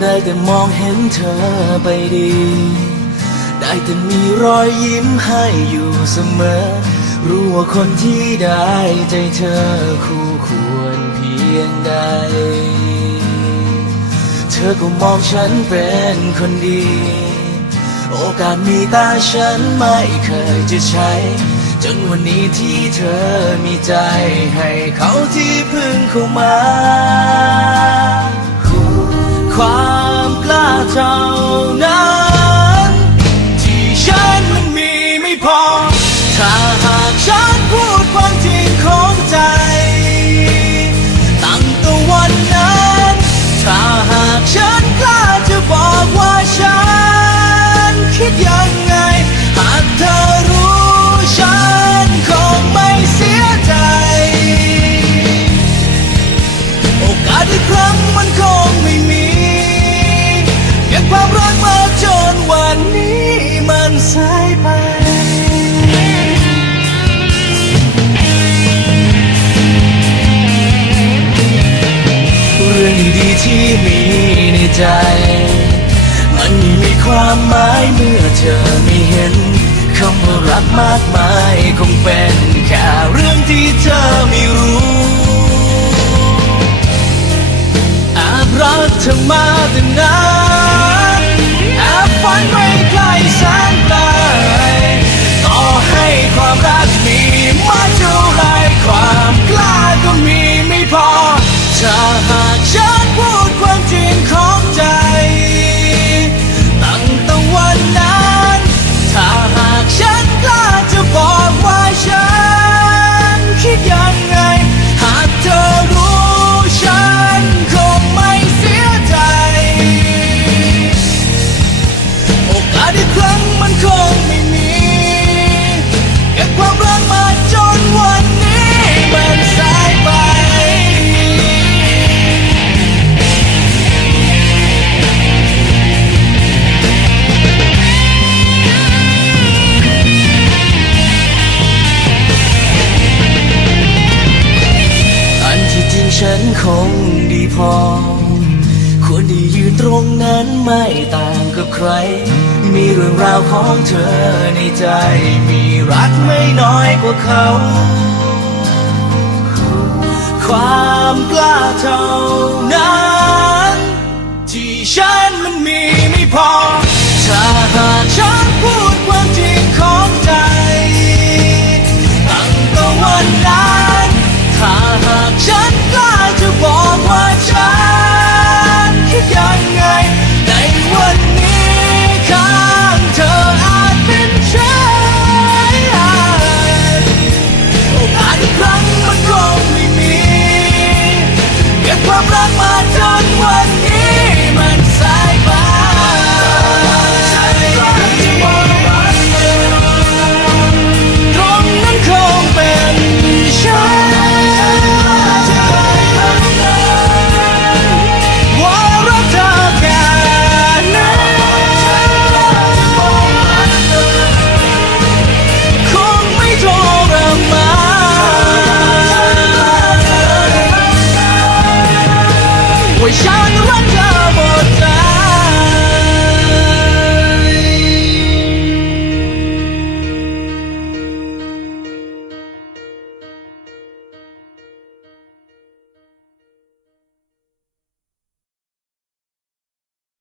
ได้แต่มองเห็นเธอไปดี ได้แต่มีรอยยิ้มให้อยู่เสมอ รู้ว่าคนที่ได้ใจเธอคู่ควรเพียงใด เธอก็มองฉันเป็นคนดี โอกาสมีตาฉันไม่เคยจะใช้ จนวันนี้ที่เธอมีใจให้เขาที่เพึ่งเข้ามา ค ใจ มันไม่มีความหมายเมื่อเธอไม่เห็นคำว่ารักมากมายคงเป็นแค่เรื่องที่เธอไม่รู้แอบรักเธอมาแต่นานแอบฝันไม่ไกลแสนไกลต่อให้ความรักมีมากเท่าไรความกล้าก็มีไม่พอ คงดีพอ ควรได้ยืนตรงนั้นไม่ต่างกับใคร มีเรื่องราวของเธอในใจ มีรักไม่น้อยกว่าเขา ความกล้าเท่านั้น